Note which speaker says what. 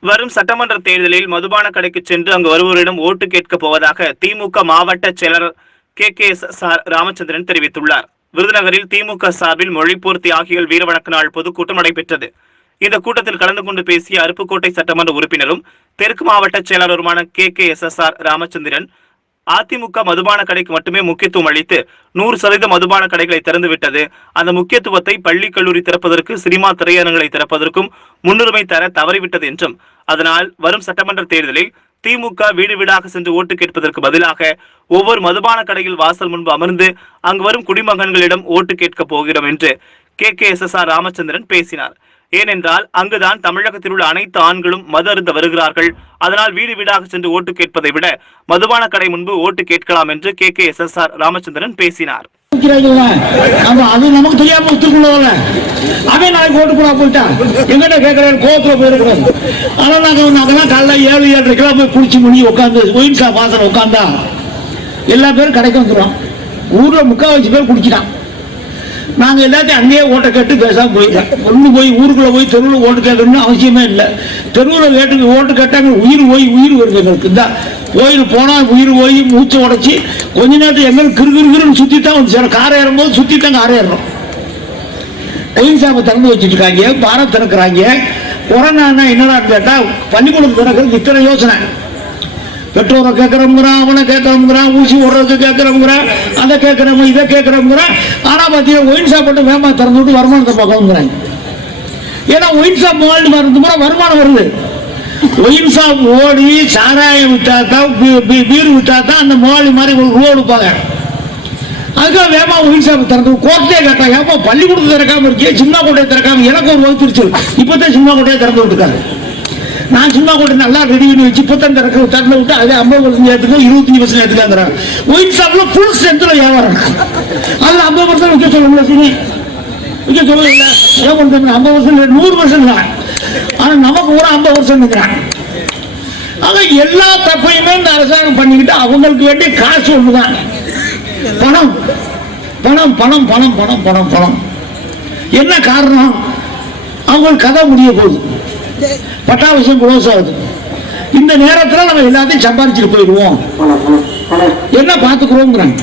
Speaker 1: வரும் சட்டமன்ற தேர்தலில் மதுபான கடைக்கு சென்று அங்கு வருவோரிடம் ஓட்டு கேட்க போவதாக திமுக மாவட்ட செயலர் K. K. S R Ramachandran தெரிவித்துள்ளார். விருதுநகரில் திமுக சார்பில் மொழிப்போர் தியாகிகள் வீரவணக்க நாள் பொதுக்கூட்டம் நடைபெற்றது. இந்த கூட்டத்தில் கலந்து கொண்டு பேசிய அருப்புக்கோட்டை சட்டமன்ற உறுப்பினரும் தெற்கு மாவட்ட செயலாளருமான K. K. S S R Ramachandran AIADMK மதுபான கடைக்கு மட்டுமே முக்கியத்துவம் அளித்து நூறு சதவீத மதுபான கடைகளை திறந்துவிட்டது. அந்த முக்கியத்துவத்தை பள்ளி கல்லூரி திறப்பதற்கு சினிமா திரையரங்குகளை திறப்பதற்கும் முன்னுரிமை தர தவறிவிட்டது என்றும் அதனால் வரும் சட்டமன்ற தேர்தலில் திமுக வீடு வீடாக சென்று ஓட்டு கேட்பதற்கு பதிலாக ஒவ்வொரு மதுபான கடையில் வாசல் முன்பு அமர்ந்து அங்கு வரும் குடிமகன்களிடம் ஓட்டு கேட்கப் போகிறோம் என்று K K S S R Ramachandran பேசினார். ஏனென்றால் அங்குதான் தமிழகத்தில் உள்ள அனைத்து ஆண்களும் மது அருந்த வருகிறார்கள். அதனால் வீடு வீடாக சென்று ஓட்டு கேட்பதை விட மதுபான கடை முன்பு ஓட்டு கேட்கலாம் என்று K. K. S. S. R. Ramachandran பேசினார்.
Speaker 2: இருக்கிறாங்கல்ல, நமக்கு தெரியாம ஒத்துக்கொள்ளல அவன் நாளைக்கு ஓட்டு போட போயிட்டான். எங்கிட்ட கேட்கறாரு கோத்துல போயிருக்கிறாரு ஆனா நாங்க நாங்கெல்லாம் காலைல ஏழு ஏழரைக்கெல்லாம் போய் குடிச்சு முடி உட்காந்து ஒயின் ஷாப் உட்காந்தா எல்லா பேரும் கடைக்கு வந்துடும் ஊர்ல முக்காவாசி பேர் குடிச்சிட்டான். நாங்கள் எல்லாத்தையும் அங்கேயே ஓட்டை கேட்டு பேசாமல் போயிட்டோம். ஒன்று போய் ஊருக்குள்ளே போய் தெருவில் ஓட்டு கேட்கணும்னு அவசியமே இல்லை. தெருவில் கேட்டு ஓட்டு கேட்டாங்க உயிர் போய் உயிர் வருது எங்களுக்கு இந்த கோயில் போனால் உயிர் போய் மூச்சை உடைச்சி கொஞ்ச நேரத்தில் எங்களுக்கு கிருகிருகிருன்னு கிரு தான் வந்து சார் கார் ஏறும்போது சுற்றி தான் கார் ஏறணும். ஒயின் ஷாப்பை திறந்து வச்சுட்டு இருக்காங்க பாரம் திறக்கிறாங்க. கொரோனா என்னடா கேட்டால் பள்ளிக்கூடம் திறக்கிறது இத்தனை யோசனை. பெற்றோரை கேட்கறவங்கிறான் அவனை கேட்கறவங்கிறான் ஊசி ஓடுறதுக்கு கேட்கறவங்கிறான் அதை கேட்கறவங்க இதை கேட்கறவங்கிறான் ஆனால் பார்த்தீங்கன்னா ஒயின் ஷாப் வேமா திறந்து விட்டு வருமானத்தை பார்க்கணுங்கிறாங்க ஏன்னா ஒயின் ஷாப் முதலாளி மருந்து கூட வருமானம் வருது. ஒயின் ஷாப் ஓடி சாராயம் விட்டா தான் பீர் விட்டா தான் அந்த முதலாளி மாதிரி ஒரு ரூபா கொடுப்பாங்க அதுக்காக வேமா ஒயின் ஷாப் திறந்து கோர்ட்டே கேட்டாங்க ஏமா பள்ளிக்கூடத்தை திறக்காம இருக்கே சின்ன கோட்டையை திறக்காம எனக்கு ஒரு வகுத்துருச்சு இப்பதான் சின்ன கோட்டையை திறந்து விட்டுருக்காங்க. நான் சும்மா கூட நல்லா ரெடி பண்ணி வச்சு புத்தன் திறக்க தட்டில் விட்டு அதே ஐம்பது பர்சன்ட் ஏற்றுக்கும் இருபத்தஞ்சு பர்சன்ட் ஏற்றுக்காங்கிறாங்க ஒயிட் ஷாப்ல ஃபுல் ஸ்ட்ரென்த்தில் வியாபாரம். அதில் ஐம்பது பர்சன்ட் விற்க சொல்லல சரி விற்க சொல்லல ஏன் பண்ணுறது ஐம்பது பர்சன்ட் நூறு பர்சன்ட் தான் ஆனால் நமக்கு கூட ஐம்பது பர்சன்ட் ஆனால் எல்லா தப்பையுமே இந்த அரசாங்கம் பண்ணிக்கிட்டு அவங்களுக்கு வேண்டிய காசு ஒண்ணுதான். பணம். பணம் பணம் பணம் பணம் பணம் பணம். என்ன காரணம்? அவங்களுக்கு கதை முடிய போகுது. பட்டாபிஷம் க்ளோஸ் ஆகுது. இந்த நேரத்துல நம்ம எல்லாத்தையும் சம்பாதிச்சுட்டு போயிடுவோம். என்ன பார்த்துக்கிறோங்கிறாங்க.